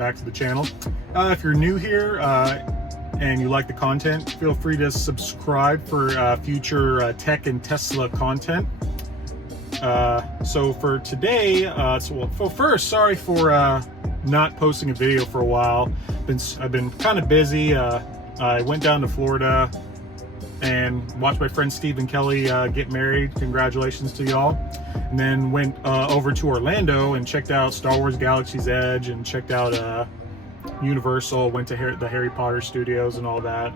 back to the channel. If you're new here and you like the content, feel free to subscribe for future tech and Tesla content. So for today, first, sorry for not posting a video for a while. I've been kind of busy. I went down to Florida and watched my friend Steve and Kelly get married. Congratulations to y'all. And then went over to Orlando and checked out Star Wars Galaxy's Edge and checked out Universal, went to the Harry Potter studios and all that.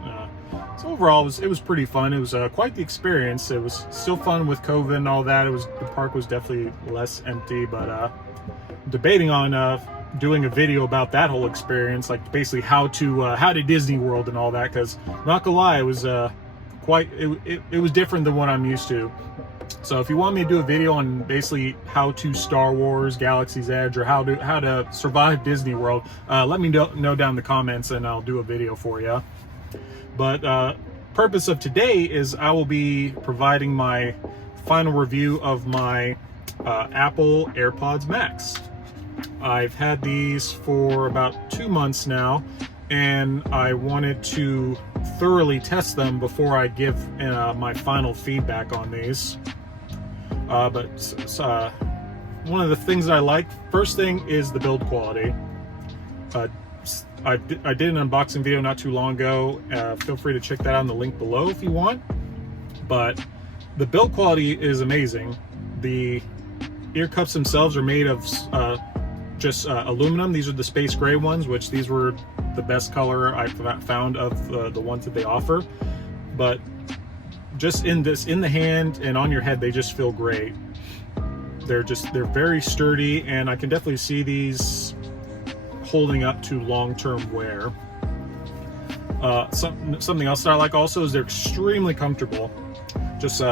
So overall, it was pretty fun. It was quite the experience. It was still fun with COVID and all that. The park was definitely less empty, but debating on doing a video about that whole experience, like basically how to Disney World and all that, because not gonna lie, it was it was different than what I'm used to. So if you want me to do a video on basically how to Star Wars Galaxy's Edge or how to survive Disney World, let me know down in the comments and I'll do a video for you. But purpose of today is I will be providing my final review of my Apple AirPods Max. I've had these for about 2 months now, and I wanted to thoroughly test them before I give my final feedback on these. But one of the things I like, first thing is the build quality. I did an unboxing video not too long ago. Feel free to check that out in the link below if you want. But the build quality is amazing. The ear cups themselves are made of just aluminum. These are the space gray ones, which these were the best color I found of the ones that they offer. But just in the hand and on your head, they just feel great. They're very sturdy, and I can definitely see these holding up to long-term wear. Something else that I like also is they're extremely comfortable. Just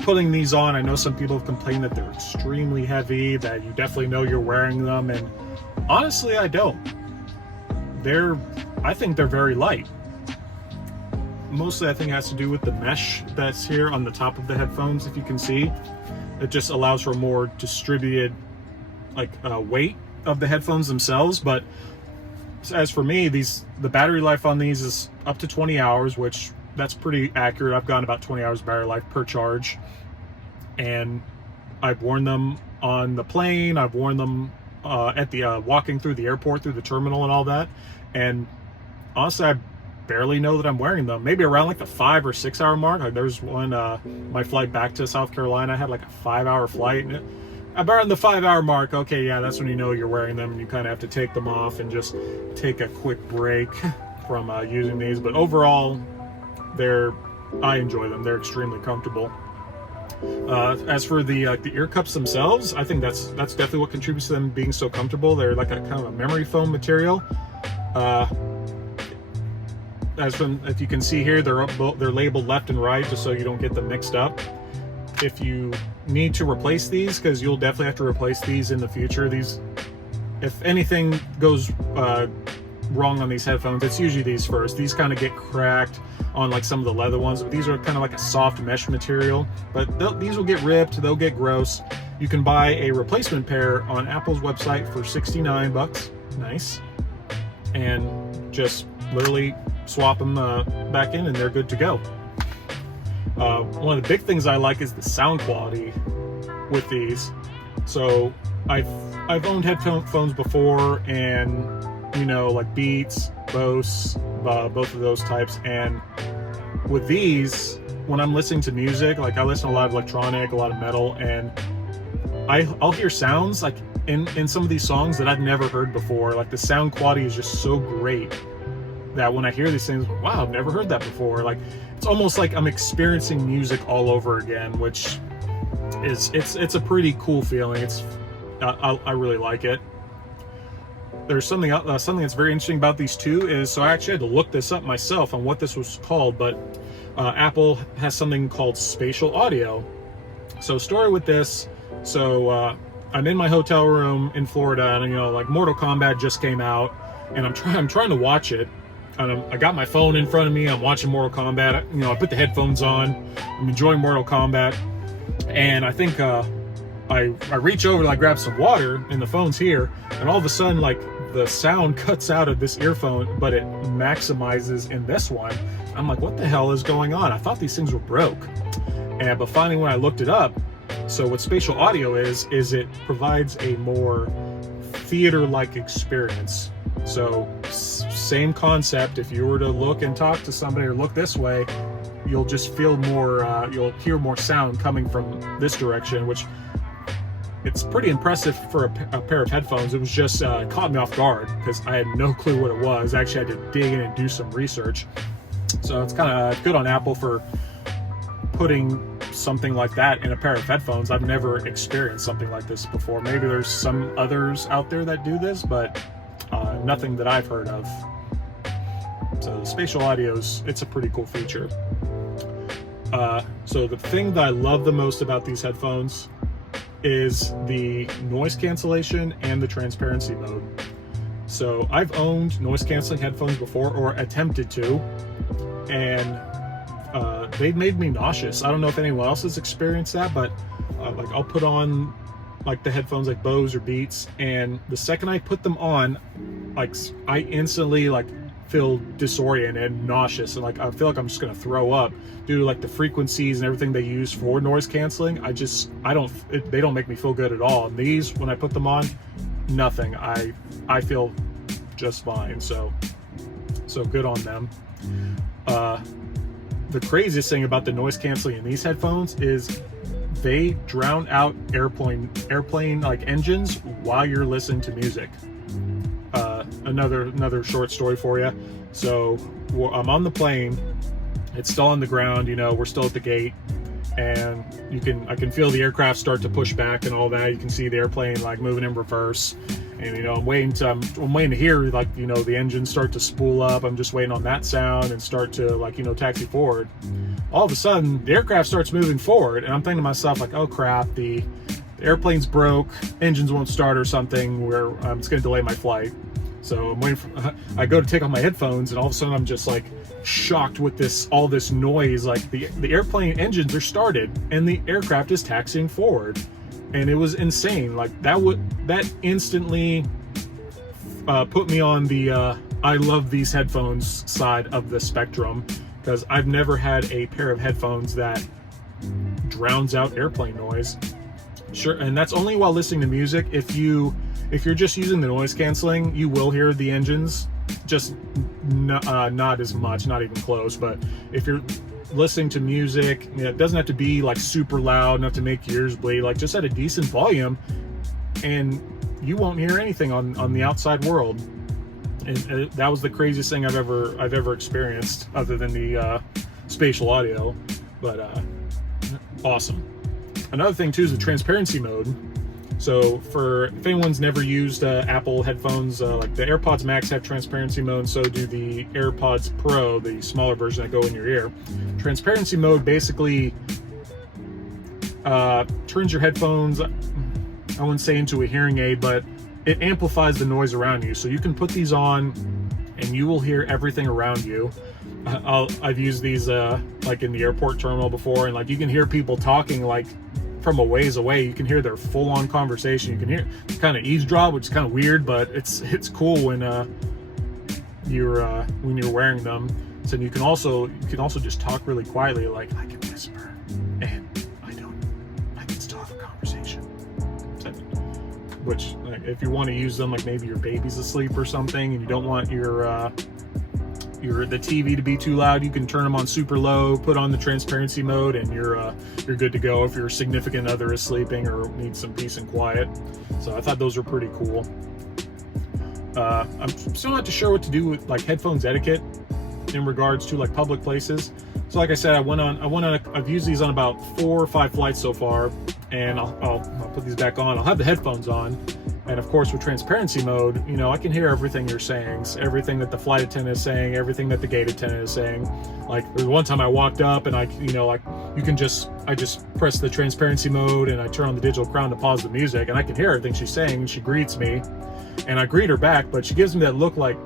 putting these on, I know some people have complained that they're extremely heavy, that you definitely know you're wearing them, and honestly, I don't. I think they're very light. Mostly I think it has to do with the mesh that's here on the top of the headphones. If you can see, it just allows for more distributed weight of the headphones themselves. But as for me, the battery life on these is up to 20 hours, which that's pretty accurate. I've gotten about 20 hours battery life per charge, and I've worn them on the plane. I've worn them at the walking through the airport, through the terminal and all that, and honestly, I barely know that I'm wearing them. Maybe around like the 5 or 6 hour mark. Like there's one, my flight back to South Carolina, I had like a 5-hour flight, and around the 5-hour mark, okay, yeah, that's when you know you're wearing them, and you kind of have to take them off and just take a quick break from using these. But overall, I enjoy them. They're extremely comfortable. As for the ear cups themselves, I think that's definitely what contributes to them being so comfortable. They're like a kind of a memory foam material. If you can see here, they're labeled left and right, just so you don't get them mixed up. If you need to replace these, because you'll definitely have to replace these in the future. If anything goes wrong on these headphones, it's usually these first. These kind of get cracked on like some of the leather ones, but these are kind of like a soft mesh material. But these will get ripped, they'll get gross. You can buy a replacement pair on Apple's website for 69 bucks. Nice. And just literally swap them back in, and they're good to go. One of the big things I like is the sound quality with these. So I've owned headphones before, and like Beats, Bose, both of those types. And with these, when I'm listening to music, like I listen to a lot of electronic, a lot of metal, and I'll hear sounds like in some of these songs that I've never heard before. Like the sound quality is just so great that when I hear these things, wow, I've never heard that before. Like it's almost like I'm experiencing music all over again, which is it's a pretty cool feeling. I really like it. There's something that's very interesting about these two is, so I actually had to look this up myself on what this was called, but Apple has something called spatial audio. So story with this, so I'm in my hotel room in Florida, and like Mortal Kombat just came out, and I'm trying to watch it. And I got my phone in front of me. I'm watching Mortal Kombat. I put the headphones on. I'm enjoying Mortal Kombat, and I think I reach over to like grab some water, and the phone's here, and all of a sudden like the sound cuts out of this earphone, but it maximizes in this one. I'm like, what the hell is going on? I thought these things were broke. But finally when I looked it up, so what spatial audio is it provides a more theater-like experience. So same concept, if you were to look and talk to somebody or look this way, you'll just feel more, you'll hear more sound coming from this direction, which it's pretty impressive for a pair of headphones. It was just caught me off guard because I had no clue what it was. I actually had to dig in and do some research. So it's kind of good on Apple for putting something like that in a pair of headphones. I've never experienced something like this before. Maybe there's some others out there that do this, but nothing that I've heard of. So the spatial audio's, it's a pretty cool feature. So the thing that I love the most about these headphones is the noise cancellation and the transparency mode. So I've owned noise canceling headphones before, or attempted to, and they've made me nauseous. I don't know if anyone else has experienced that, but like I'll put on like the headphones like Bose or Beats, and the second I put them on, like I instantly like feel disoriented and nauseous, and like I feel like I'm just gonna throw up due to like the frequencies and everything they use for noise canceling. They don't make me feel good at all. And these, when I put them on, nothing. I feel just fine. So good on them. The craziest thing about the noise canceling in these headphones is they drown out airplane like engines while you're listening to music. Another short story for you. So I'm on the plane, it's still on the ground, you know, we're still at the gate, and I can feel the aircraft start to push back and all that. You can see the airplane like moving in reverse, and you know, I'm waiting to hear like, you know, the engine start to spool up. I'm just waiting on that sound and start to like, you know, taxi forward. All of a sudden the aircraft starts moving forward, and I'm thinking to myself like, oh crap, the airplane's broke, engines won't start or something, where it's going to delay my flight. So I'm waiting I go to take off my headphones, and all of a sudden I'm just like shocked with all this noise. Like the airplane engines are started and the aircraft is taxiing forward, and it was insane. Like that instantly put me on the I love these headphones side of the spectrum, because I've never had a pair of headphones that drowns out airplane noise. Sure, and that's only while listening to music. If you're just using the noise canceling, you will hear the engines, just not as much, not even close. But if you're listening to music, you know, it doesn't have to be like super loud enough to make your ears bleed, like just at a decent volume, and you won't hear anything on the outside world. And that was the craziest thing I've ever experienced, other than the spatial audio. But awesome. Another thing too is the transparency mode. So if anyone's never used Apple headphones, like the AirPods Max have transparency mode, so do the AirPods Pro, the smaller version that go in your ear. Transparency mode basically turns your headphones, I wouldn't say into a hearing aid, but it amplifies the noise around you. So you can put these on and you will hear everything around you. I've used these like in the airport terminal before, and like you can hear people talking like from a ways away. You can hear their full-on conversation. You can hear kind of eavesdrop, which is kind of weird, but it's cool when you're wearing them. So you can also just talk really quietly, like I can whisper, and I can still have a conversation. So, which like, if you want to use them, like maybe your baby's asleep or something, and you don't want the TV to be too loud, you can turn them on super low, put on the transparency mode, and you're good to go if your significant other is sleeping or needs some peace and quiet. So I thought those were pretty cool. I'm still not too sure what to do with like headphones etiquette in regards to like public places. So like I said, I've used these on about 4 or 5 flights so far, and I'll put these back on. I'll have the headphones on. And of course, with transparency mode, you know, I can hear everything you're saying, everything that the flight attendant is saying, everything that the gate attendant is saying. Like, there was one time I walked up and I just press the transparency mode and I turn on the digital crown to pause the music, and I can hear everything she's saying. She greets me, and I greet her back, but she gives me that look like,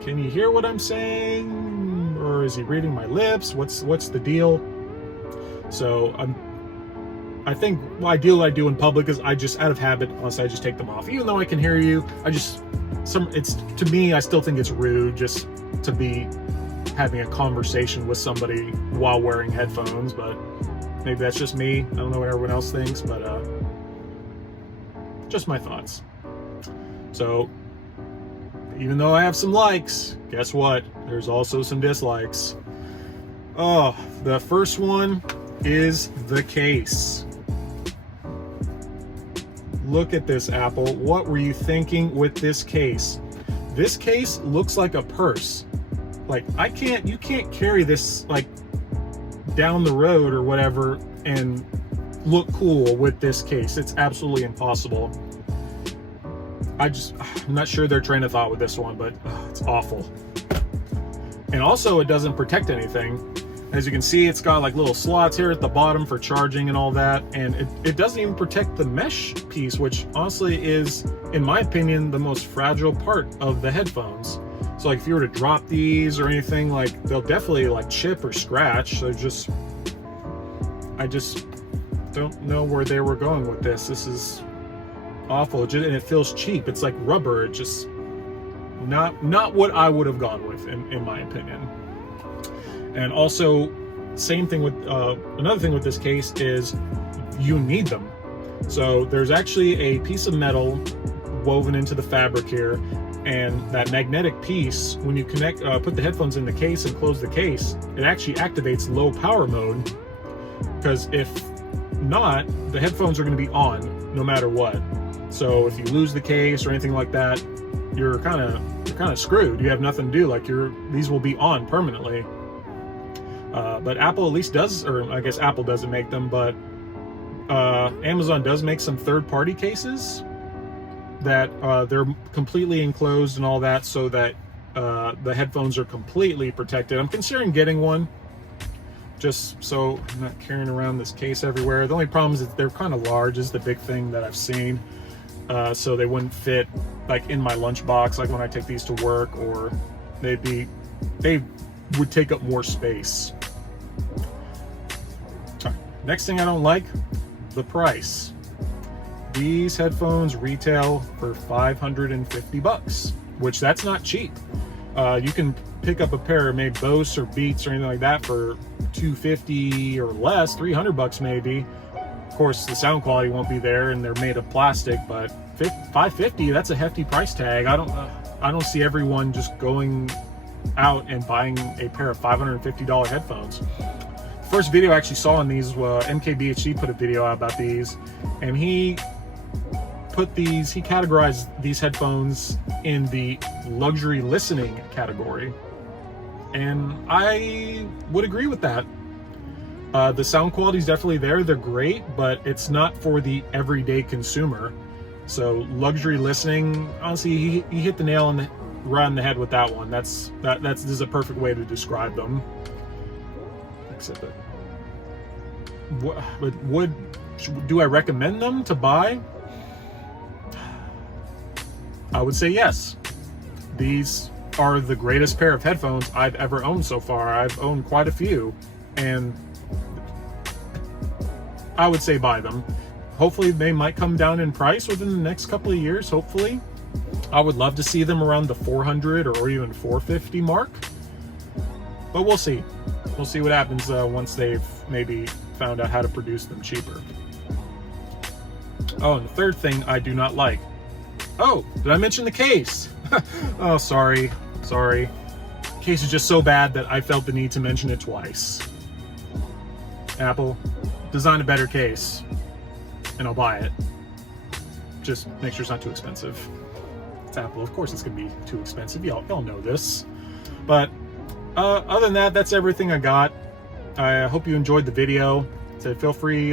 can you hear what I'm saying? Or is he reading my lips? What's the deal? So I think what I do in public is I just, out of habit, honestly, I just take them off. Even though I can hear you, it's, to me, I still think it's rude just to be having a conversation with somebody while wearing headphones, but maybe that's just me. I don't know what everyone else thinks, but just my thoughts. So, even though I have some likes, guess what? There's also some dislikes. Oh, the first one is the case. Look at this, Apple. What were you thinking with this case? This case looks like a purse. Like, you can't carry this like down the road or whatever and look cool with this case. It's absolutely impossible. I'm not sure their train of thought with this one, but it's awful. And also, it doesn't protect anything. As you can see, it's got like little slots here at the bottom for charging and all that, and it doesn't even protect the mesh piece, which honestly is, in my opinion, the most fragile part of the headphones. So like if you were to drop these or anything, like they'll definitely like chip or scratch. So I just don't know where they were going with this. This is awful, and it feels cheap. It's like rubber. It just not what I would have gone with in my opinion. And also, same thing with another thing with this case is you need them. So there's actually a piece of metal woven into the fabric here, and that magnetic piece, when you put the headphones in the case and close the case, it actually activates low power mode, because if not, the headphones are going to be on no matter what. So if you lose the case or anything like that, you're kind of screwed. You have nothing to do. Like these will be on permanently. But Apple at least does, or I guess Apple doesn't make them, but Amazon does make some third-party cases that they're completely enclosed and all that, so that the headphones are completely protected. I'm considering getting one, just so I'm not carrying around this case everywhere. The only problem is that they're kind of large, is the big thing that I've seen. So they wouldn't fit like in my lunchbox, like when I take these to work, or they would take up more space. Next thing I don't like, the price. These headphones retail for $550, which that's not cheap. You can pick up a pair of maybe Bose or Beats or anything like that for $250 or less, $300 maybe. Of course, the sound quality won't be there, and they're made of plastic, but $550, that's a hefty price tag. I don't see everyone just going out and buying a pair of $550 headphones. First video I actually saw on these, MKBHD put a video out about these, and he categorized these headphones in the luxury listening category, and I would agree with that. The sound quality is definitely there, they're great, but it's not for the everyday consumer. So luxury listening, honestly, he hit the nail right on the head with that one. This is a perfect way to describe them. Except that, do I recommend them to buy? I would say yes. These are the greatest pair of headphones I've ever owned so far. I've owned quite a few, and I would say buy them. Hopefully they might come down in price within the next couple of years, hopefully. I would love to see them around the $400 or even $450 mark, but we'll see. We'll see what happens once they've maybe found out how to produce them cheaper. Oh, and the third thing I do not like. Oh, did I mention the case? Oh, sorry. The case is just so bad that I felt the need to mention it twice. Apple, design a better case, and I'll buy it. Just make sure it's not too expensive. It's Apple, of course it's gonna be too expensive. Y'all know this. But other than that, that's everything I got. I hope you enjoyed the video. So feel free,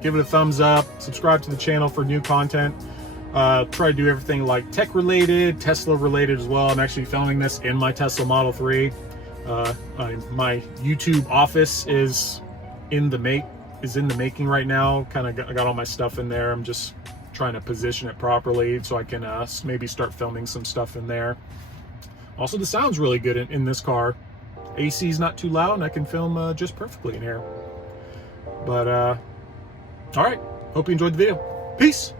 give it a thumbs up, subscribe to the channel for new content. Try to do everything like tech related, Tesla related as well. I'm actually filming this in my Tesla Model 3. My YouTube office is in the making right now. Kind of got all my stuff in there. I'm just trying to position it properly so I can maybe start filming some stuff in there. Also, the sound's really good in this car. AC is not too loud, and I can film just perfectly in here. But All right. Hope you enjoyed the video. Peace.